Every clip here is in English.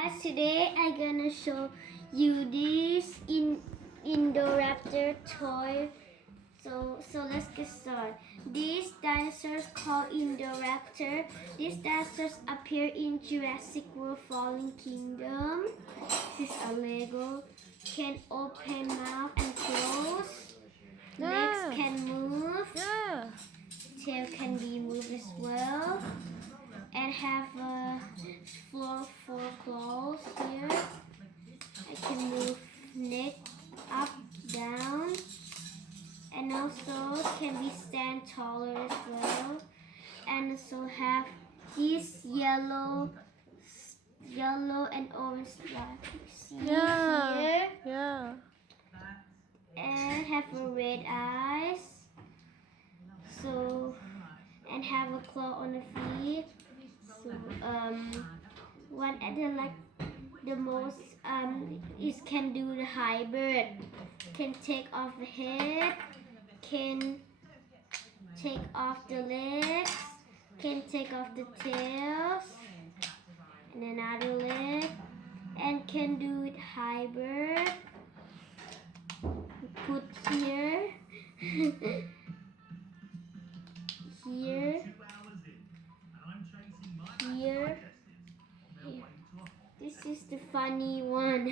Today I'm gonna show you this Indoraptor toy. So let's get started. These dinosaurs called Indoraptor. These dinosaurs appear in Jurassic World Fallen Kingdom. This is a Lego. Can open mouth and close. Legs can move. Tail can be moved as well. And have four claws here. I can move neck up, down, and also can be stand taller as well. And also have this yellow and orange stripe. See here? Yeah. And have a red eyes. So and have a claw on the feet. So one at the most is can do the hybrid, can take off the head, can take off the legs, can take off the tails and another leg, and can do it hybrid. Put here here, here. This is the funny one.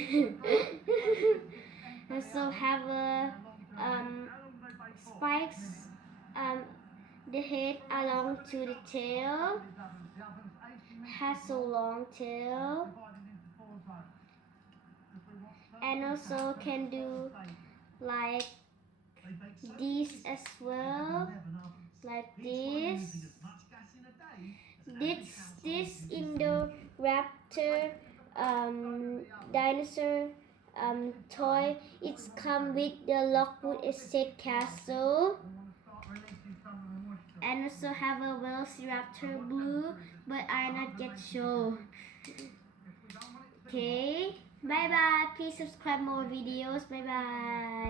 Also have a spikes the head along to the tail. Has a long tail. And also can do like this as well. Like this. This Indoraptor dinosaur toy. It's come with the Lockwood Estate Castle. And also have a Velociraptor blue, but I not yet show. Okay, bye bye. Please subscribe more videos. Bye bye.